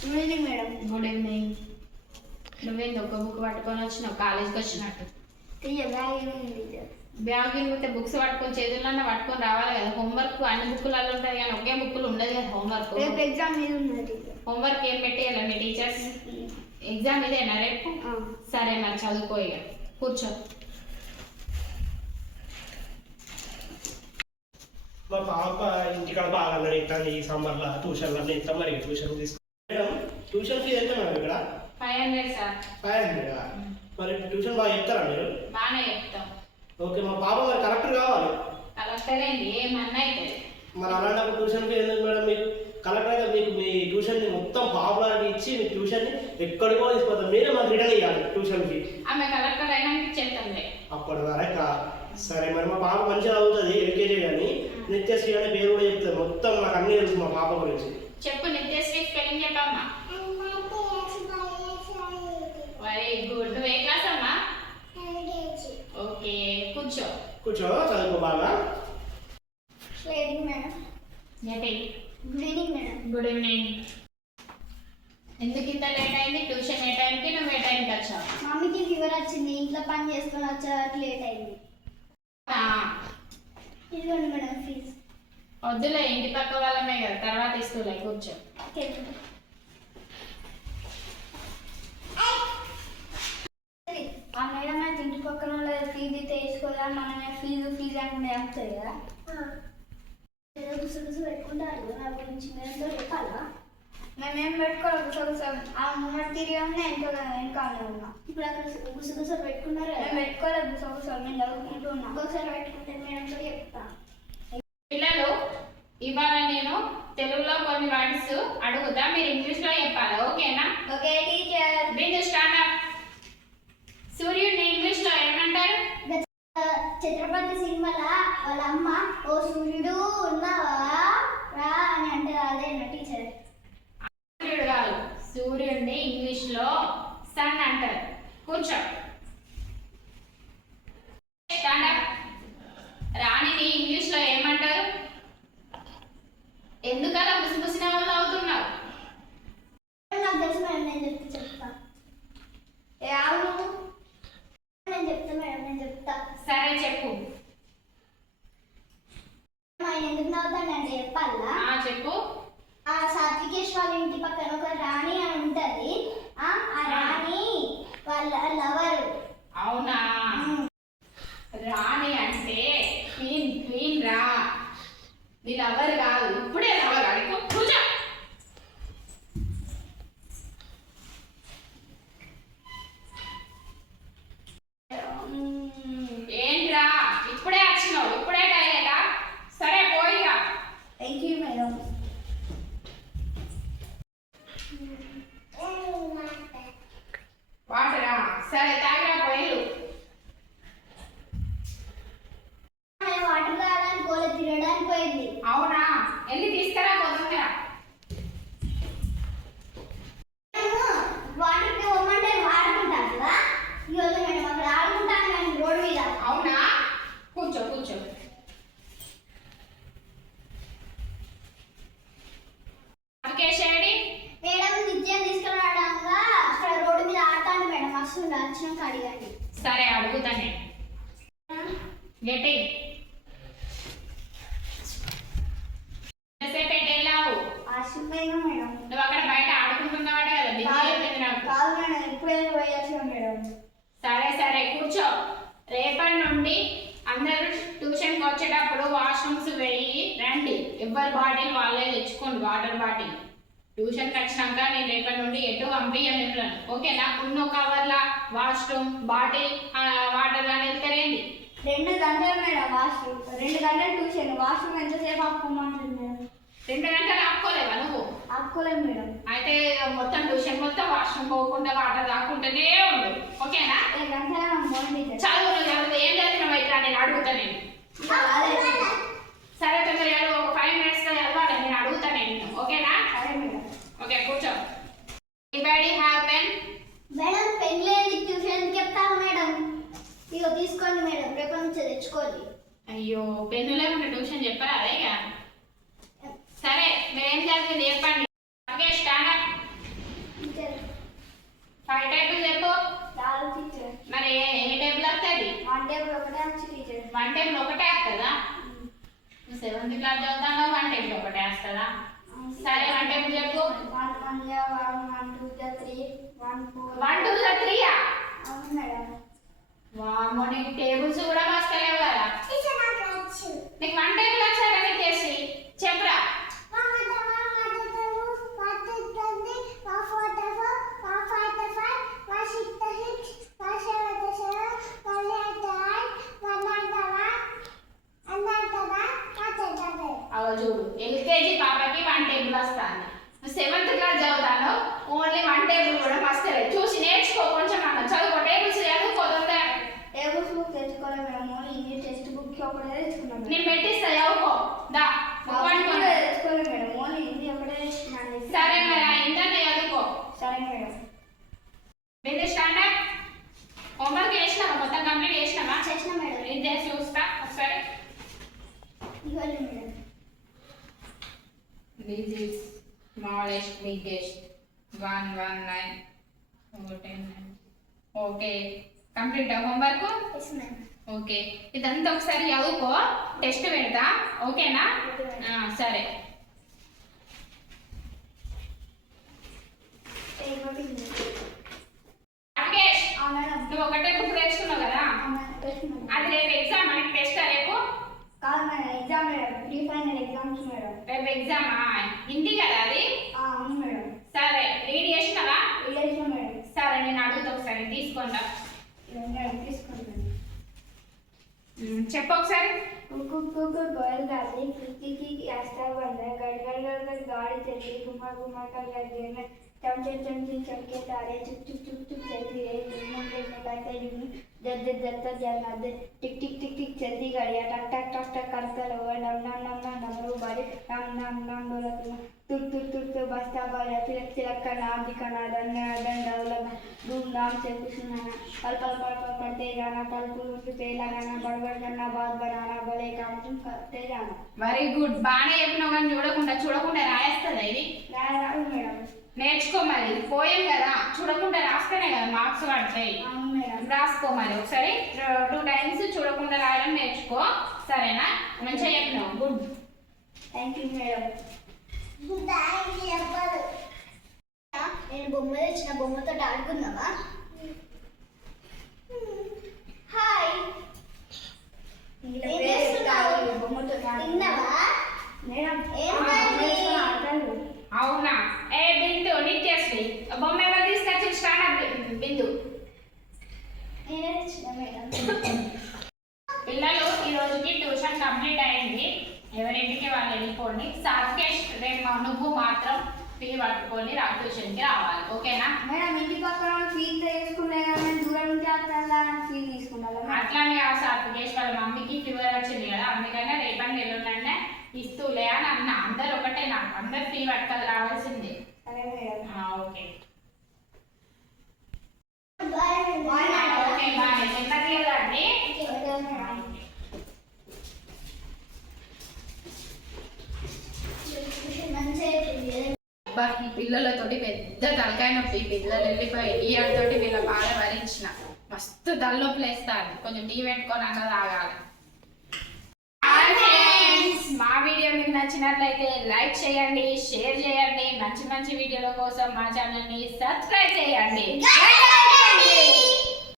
Good evening madam. Good evening. నువ్వేంది ఒక book పట్టుకొని వచ్చినావు కాలేజ్కి వచ్చినట్టు? బ్యాగ్ ఇరిగితే బుక్స్ పట్టుకొని చేతుల్లో పట్టుకొని రావాలి కదా. హోంవర్క్ అన్ని బుక్కులలో ఉంటుంది కానీ ఒకే బుక్కులు ఉండదు కదా. హోంవర్క్ రేపు ఎగ్జామ్ మీద ఉన్నది. హోంవర్క్ ఏం పెట్టేయాలి మీ టీచర్స్? ఎగ్జామ్ ఇదేనా రేపు? సరే మరి చదువుకో, ఇక కూర్చో. మా పాప ఇంటికాడ బాగా అల్లడి ఈ సమ్మర్లో ట్యూషన్లో ఇస్తాం. మరి ట్యూషన్ తీసుకుంటాం. మేడం ట్యూషన్ ఫీజు ఎంత మేడం ఇక్కడ? 500 సార్. 500. మరి ట్యూషన్ బాగా చెప్తారా మీరు? బాగానే చెప్తాం. ఓకే, మా పాప మరి కలెక్టర్ కావాలి. కలెక్టర్ ఏంటి ఏమన్నా అయితే? మరి అలాంటప్పుడు ట్యూషన్ ఫీజు ఎందుకు మేడం? మీకు కలెక్టర్ అయితే మీకు మీ ట్యూషన్ని మొత్తం పాపులారిటీ ఇచ్చి మీ ట్యూషన్ని ఎక్కడికో తీసుకుపోతాం. మీరే మాకు రిటర్న్ ఇవ్వాలి ట్యూషన్కి. ఆమె కలెక్టర్ అయినాక చేద్దాంలే. అప్పటి వరకు సరే. మరి మా పాప మంచిగా అవుతుంది ఎల్కేజీ కానీ నిత్యశ్రీ అనే పేరు కూడా చెప్తుంది. మొత్తం నాకు అన్నీ తెలుసు మా పాప గురించి. చెప్పు, నిత్యశ్రీ స్పెల్లింగ్ చెప్పమ్మా. Very good. నువ్వు ఏ క్లాస్ అమ్మా? ఓకే, కూర్చో. కూర్చో, చదువుకో బాగా. Good evening madam. Good evening madam. Good evening. ఎందుకు ఇంత లేట్ అయింది? ట్యూషన్ ఏ టైంకి, నువ్వు ఏ టైంకి వచ్చావు? మమ్మీకి ఫీవర్ వచ్చింది, ఇంట్లో పని చేసుకొని వచ్చేవారికి లేట్ అయింది. ఇదిగోండి మేడం ఫీజు. వద్దులే, ఇంటి పక్క వాళ్ళమే కదా, తర్వాత ఇస్తూలే. కూర్చో. ఆ మేడం అయితే ఇంటి పక్కన ఫీజు తీసుకోదా, మనమే ఫీజు అంటే చెప్తాయి కదా. గుసగుస పెట్టుకుంటారు నా గురించి మేడంతో చెప్పాలా? మేమేం పెట్టుకోవాలి గుసగుస. ఆ ముంగడు తిరిగి వెనకాలనే ఉన్నా. ఇప్పుడు అక్కడ గుసగుస పెట్టుకున్నారు. మేము పెట్టుకోలేదు గుసగుస, మేము చదువుకుంటూ ఉన్నాం. ఒకసారి పెట్టుకుంటే మేడంతో చెప్తా. పిల్లలు, ఇవాళ నేను తెలుగులో కొన్ని వర్డ్స్ అడుగుతా, మీరు ఇంగ్లీష్ లో చెప్పాలి. ఓకేనా? Okay teacher. Bindu stand up. సూర్యుడిని ఇంగ్లీష్ లో ఏమంటారు? ఛత్రపతి సినిమాల వాళ్ళ అమ్మ ఓ సూర్యుడు ఉన్నావా రా అని అంటారు. అదేనా టీచర్? సూర్యుడు కాదు, సూర్యుడిని ఇంగ్లీష్ లో సన్ అంటారు. కూర్చో. Stand up. రాణిని ఇంగ్లీష్ లో ఏమంటారు? ఎందుకలా ముసిముసిన వాళ్ళు అవుతున్నావు? నాకు తెలుసు మేడం, నేను చెప్తా. అవును నేను చెప్తా మేడం, నేను చెప్తా. సరే చెప్పు. ఆయన ఎందుకు నవ్వుతాడు అంటే చెప్పాలా? చెప్పు. ఆ సాత్వికేష్ వాళ్ళ ఇంటి పక్కన ఒక రాణి అని ఉంటది. ఆ రాణి వాళ్ళ లవర్. అవునా? రాణి అంటే క్వీన్ రా, నీ లవర్ కాదు. ఇప్పుడే లవర్ అడుగు. కూర్చో. ఏంట్రా ఇప్పుడే వచ్చినావు? ఇప్పుడే టైలేటా? సరే పోయిగా. Thank you madam. వాటరా? సరే తాగిరా పోయిలు. వాటర్ తాగడానికి పోలే, తిరగడానికి పోయింది. అవునా? వెళ్ళి తీసుకురా పోతుందిరా. వాటర్కి పోమంటే వాడుకుంటాను కదా. ఈరోజు మేడం అక్కడ ఆడుకుంటాను కానీ రోడ్డు మీద. అవునా? కూర్చో కూర్చో. మేడం నిత్యం తీసుకురావడంగా అక్కడ రోడ్డు మీద ఆడతాను మేడం. వస్తుంది, వచ్చినాక అడిగండి. సరే అడుగుతానే. గట్టి. ఎంతసేపు వెళ్ళావు? ఆశిపోయినా మేడం. నువ్వు అక్కడ బయట ఆడుకుంటున్నావాడు కదా, బిజీ నాకు. కాదు మేడం, ఇప్పుడే పోయొచ్చా మేడం. సరే సరే కూర్చో. రేపటి నుండి అందరూ ట్యూషన్కి వచ్చేటప్పుడు వాష్రూమ్స్ వెయ్యి రండి. ఎవరి బాటిల్ వాళ్ళే తెచ్చుకోండి, వాటర్ బాటిల్. ట్యూషన్కి వచ్చినాక నేను రేపటి నుండి ఎటు పంపించను మిమ్మల్ని. ఓకేనా? ఉన్న కవర్ల వాష్రూమ్ బాటిల్ వాటర్ అని వెళ్తారేంటి? 2 గంటలు మేడం వాష్రూమ్, 2 గంటలు ట్యూషన్. వాష్రూమ్ ఎంతసేపు ఆపుకోమంటుంది మేడం? 2 గంటలు ఆపుకోలేవా నువ్వు? ఆపుకోలేదు మేడం. అయితే మొత్తం ట్యూషన్ మొత్తం వాష్రూమ్ పోకుండా వాటర్ తాకుంటూనే ఉండు. ఓకేనా? 2 గంటలే నాకు పోండి. చదువు చదువు. ఏం చదివినావు ఇట్లా? నేను అడుగుతా. నేను సరే తొందరగా ఒక 5 minutes లో చదవాలి. నేను అడుగుతా నేను. ఓకేనా? సరే మేడం. ఓకే కూర్చో. Anybody have pen? Madam pen లేదు, ట్యూషన్కి చెప్తాను మేడం. ఇగో తీసుకోండి మేడం, రేపటి నుంచి తెచ్చుకోండి. అయ్యో, పెన్ను లేకుండా ట్యూషన్ చెప్పారా? అదే సరే, మీరేం చదివింది చెప్పండి. Okay stand up. 5 టేబుల్ చెప్పు. చాలు టీచర్. మరి ఏ టేబుల్ వస్తుంది? 1 టేబుల్ ఒకటే వచ్చి టీచర్. 1 టేబుల్ ఒకటే వస్తుందా? 7th క్లాస్ చదువుతాను 1 టేబుల్ ఒకటే వస్తుందా? సరే 1 టేబుల్ చెప్పు. 1 1 1 2 3 1 4 1 2 3 అవును మేడం. వామ్మో నీకు టేబుల్స్ కూడా వస్తలేవు కదా. నీకు 1 టేబుల్ వచ్చారా నీకు చేసి చెప్పురా. అవ చూడు ఎల్కేజీ పాపకి 1 టేబుల్ వస్తాను. 7th క్లాస్ చదువుతాను ఓన్లీ 1 టేబుల్ కూడా వస్తలేదు. చూసి నేర్చుకో కొంచెం అన్న చదువుకో. టేబుల్స్ చదువుకోదా? టేబుల్స్ బుక్ తెచ్చుకోవాలి madam. Only English text book ఒకటే తెచ్చుకున్నాం. నేను పెట్టిస్తా చదువుకో దా. తెచ్చుకోవాలి మేడం. ఓన్లీ హిందీ ఒకటే తెచ్చుకున్నాను. సరే మరి అయిందన్న చదువుకో. సరే మేడం. బిందు స్టాండర్డ్ హోంవర్క్ చేసినావా? మొత్తం కంప్లీట్ చేసినావా? చేసిన మేడం. ఇది చేసి చూస్తా ఒకసారి. ఇవ్వాలి madam. This is smallest biggest 119 410. Okay complete homework. Yes madam. Okay ఇదంతా ఒకసారి చదువుకో. టెస్ట్ పెడతా ఓకేనా? సరే. రాకేష్ నువ్వు ఒకటే బుక్ తెచ్చుకున్నావు కదా, అది రేపు ఎగ్జామ్ మనకి టెస్ట్ రేపు కాదు madam. Exam madam. Pre final exams madam. రేపు ఎగ్జామా? హిందీ కదా అది? అవును మేడం. సరే రీడ్ చేసినావా? Relation madam. సరే నేను అడుగుతా ఒకసారి తీసుకుంటా. మేడం తీసుకుంటాను. చెప్పు ఒకసారి. कुकु गोयल गाली की आस्था बंद है गड़ गड़ गड़ गड़ गाड़ी चलती घुमा घुमा कर लगे में चमचे चमचे चमके तारे चुप चुप चुप चुप चलती है जुगनू देखने लायक जुगनू जब जब जब तक जाना दे टिक टिक टिक टिक चलती गाड़ियाँ टक टक टक टक करता लोग नम नम नम नम नमरू बारे नम नम नम बोलत तुर तुर तुर तो बस्ता बाजा तिलक तिलक का नाम दिखाना दंड दंड लगा धूमधाम से कुछ मनाना पल पल पल पल पढ़ते जाना पल पुल पे लगाना बड़बड़ करना बात बनाना भले काम तुम करते जाना. Very good. బాగానే చెప్పినావు కానీ చూడకుండా రాయేస్తుందా ఇది? రాదు మేడం. నేర్చుకో మరి. పోయాం కదా చూడకుండా రాస్తేనే కదా మార్క్స్ పడతాయి. అవును మేడం. రాసుకో మరి ఒకసారి 2 టైమ్స్ చూడకుండా రాయడం నేర్చుకో సరేనా? మంచిగా చెప్పినావు. గుడ్. Thank you madam. నేను బొమ్మ తెచ్చిన బొమ్మతో ఆడుకుందామా? హాయ్. అవునా? ఏ బిందు నిత్యశ్రీ బొమ్మ ఎవరు తీసుకొచ్చి స్టాండ్ బిందు? పిల్లలు ఈ రోజుకి ట్యూషన్ కంప్లీట్ అయింది. ఎవరింటికి వాళ్ళు వెళ్ళిపోండి. సాత్కేష్ రేపు నువ్వు మాత్రం ఫీ పట్టుకొని ట్యూషన్కి రావాలి ఓకేనా? మేడం ఇంటి పక్కన ఫీజు తీసుకునే కానీ దూరం నుంచి అట్లా ఫీజు తీసుకుంటారా? అట్లానే ఆ సాత్కేష్ వాళ్ళ మమ్మీకి ఫీవర్ వచ్చింది కదా అందుకనే రేపటి ఎల్లుండే ఇస్తూలే అని అన్న. అందరు ఒకటే నాకు అందరు ఫీ పట్టుకొని రావాల్సిందే. సరే madam. Okay bye. Okay bye. తిన్నది కదా అండి? ఈ పిల్లలతోటి పెద్ద తలకాయ నొప్పి. పిల్లలు వెళ్ళిపోయి ఈ ఆడితోటి వీళ్ళ బాధ భరించిన మస్తు తలనొప్పి వేస్తారు. కొంచెం టీ పెట్టుకొని అన్న తాగాలి. మా వీడియో మీకు నచ్చినట్లయితే లైక్ చేయండి, షేర్ చేయండి. మంచి మంచి వీడియోల కోసం మా ఛానల్ని సబ్స్క్రైబ్ చేయండి.